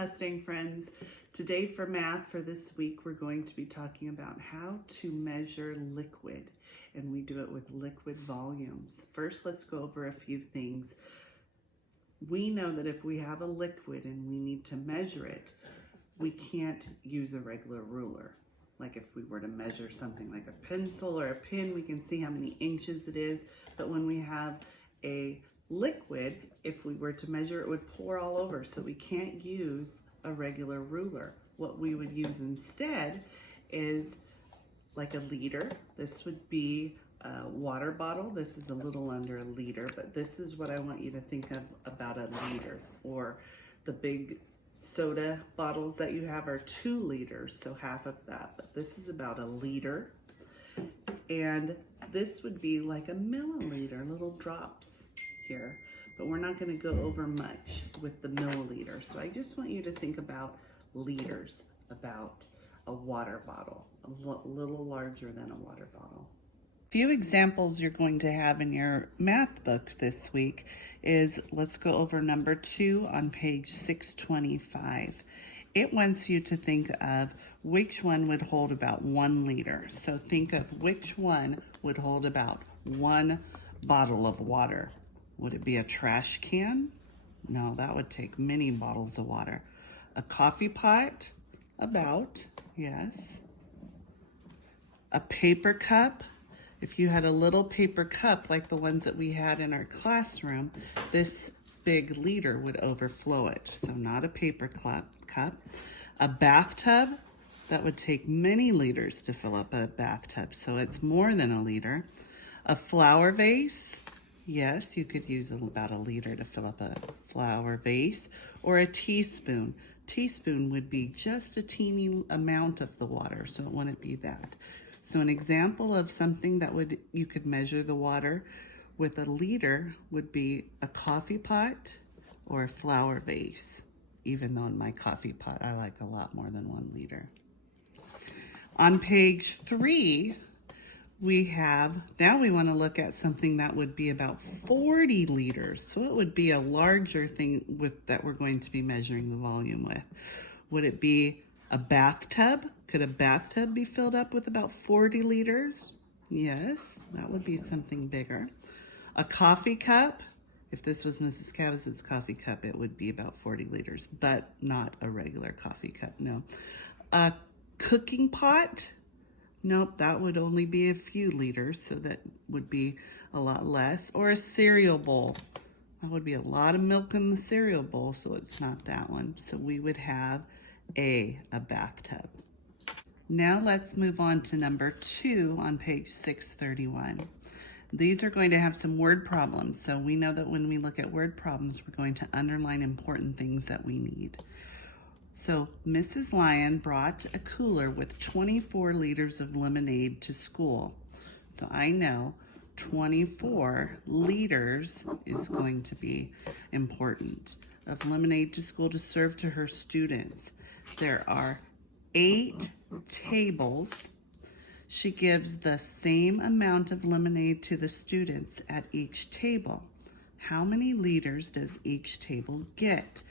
Testing friends. Today for math for this week, we're going to be talking about how to measure liquid, and we do it with liquid volumes. First, let's go over a few things. We know that if we have a liquid and we need to measure it, we can't use a regular ruler. Like if we were to measure something like a pencil or a pen, we can see how many inches it is. But when we have a liquid, if we were to measure, it would pour all over. So we can't use a regular ruler. What we would use instead is like a liter. This would be a water bottle. This is a little under a liter, but this is what I want you to think of about a liter. Or the big soda bottles that you have are 2 liters, so half of that. But this is about a liter. And this would be like a milliliter, little drops here. But we're not going to go over much with the milliliter. So I just want you to think about liters, about a water bottle, a little larger than a water bottle. Few examples you're going to have in your math book this week is, let's go over number 2 on page 625. It wants you to think of which one would hold about 1 liter. So think of which one would hold about 1 bottle of water. Would it be a trash can? No, that would take many bottles of water. A coffee pot? About, yes. A paper cup? If you had a little paper cup like the ones that we had in our classroom, this big liter would overflow it. So not a paper cup. A bathtub? That would take many liters to fill up a bathtub, so it's more than a liter. A flower vase? Yes, you could use about a liter to fill up a flower vase. Or a teaspoon. Teaspoon would be just a teeny amount of the water, so it wouldn't be that. So an example of something that you could measure the water with a liter would be a coffee pot or a flower vase. Even though in my coffee pot, I like a lot more than 1 liter. On page 3, now we want to look at something that would be about 40 liters. So it would be a larger thing that we're going to be measuring the volume with. Would it be a bathtub? Could a bathtub be filled up with about 40 liters? Yes, that would be something bigger. A coffee cup? If this was Mrs. Cavaz's coffee cup, it would be about 40 liters, but not a regular coffee cup, no. A cooking pot? Nope, that would only be a few liters, so that would be a lot less. Or a cereal bowl. That would be a lot of milk in the cereal bowl, so it's not that one. So we would have a bathtub. Now let's move on to number 2 on page 631. These are going to have some word problems. So we know that when we look at word problems, we're going to underline important things that we need. So Mrs. Lyon brought a cooler with 24 liters of lemonade to school. So I know 24 liters is going to be important of lemonade to school to serve to her students. There are 8 tables. She gives the same amount of lemonade to the students at each table. How many liters does each table get?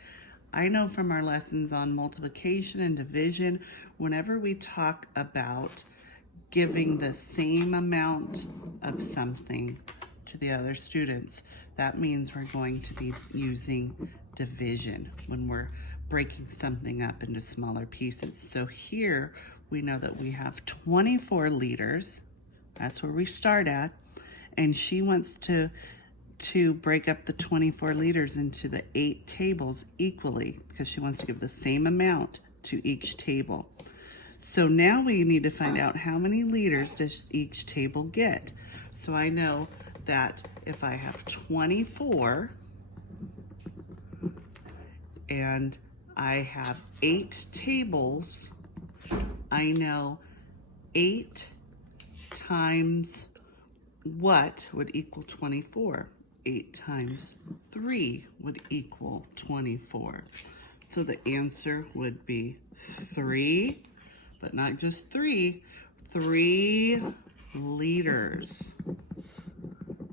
I know from our lessons on multiplication and division, whenever we talk about giving the same amount of something to the other students, that means we're going to be using division when we're breaking something up into smaller pieces. So here we know that we have 24 liters. That's where we start at. And she wants to break up the 24 liters into the 8 tables equally because she wants to give the same amount to each table. So now we need to find out how many liters does each table get. So I know that if I have 24 and I have 8 tables, I know 8 times what would equal 24? 8 times 3 would equal 24. So the answer would be 3, but not just 3 liters.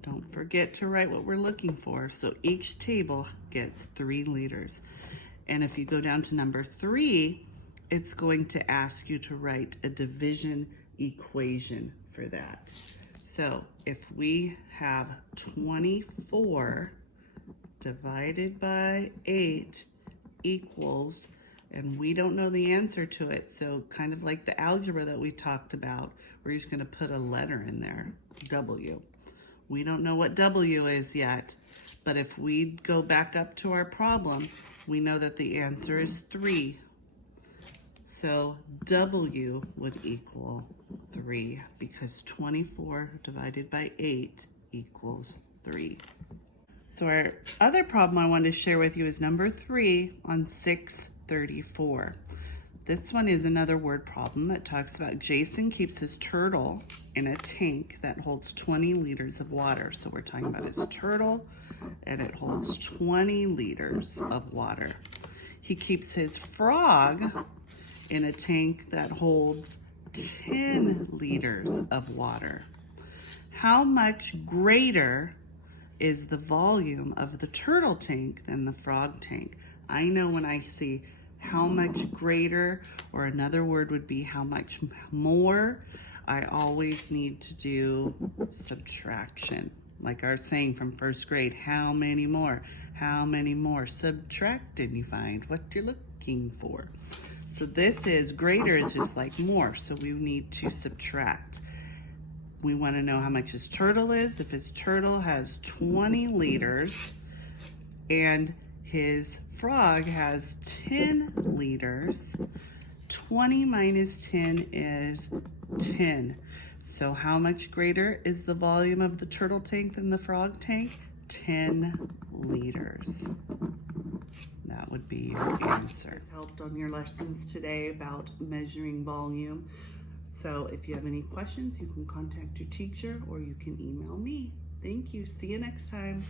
Don't forget to write what we're looking for. So each table gets 3 liters. And if you go down to number 3, it's going to ask you to write a division equation for that. So if we have 24 divided by 8 equals, and we don't know the answer to it, so kind of like the algebra that we talked about, we're just going to put a letter in there, W. We don't know what W is yet, but if we go back up to our problem, we know that the answer is 3. So W would equal 3 because 24 divided by 8 equals 3. So our other problem I wanted to share with you is number 3 on 634. This one is another word problem that talks about Jason keeps his turtle in a tank that holds 20 liters of water. So we're talking about his turtle, and it holds 20 liters of water. He keeps his frog in a tank that holds 10 liters of water. How much greater is the volume of the turtle tank than the frog tank? I know when I see how much greater, or another word would be how much more, I always need to do subtraction. Like our saying from first grade, how many more? How many more? Subtract and you find what you're looking for. So this is greater is just like more, so we need to subtract. We want to know how much his turtle is. If his turtle has 20 liters and his frog has 10 liters, 20 minus 10 is 10. So how much greater is the volume of the turtle tank than the frog tank? 10 liters. That would be your answer. This helped on your lessons today about measuring volume. So if you have any questions, you can contact your teacher or you can email me. Thank you. See you next time.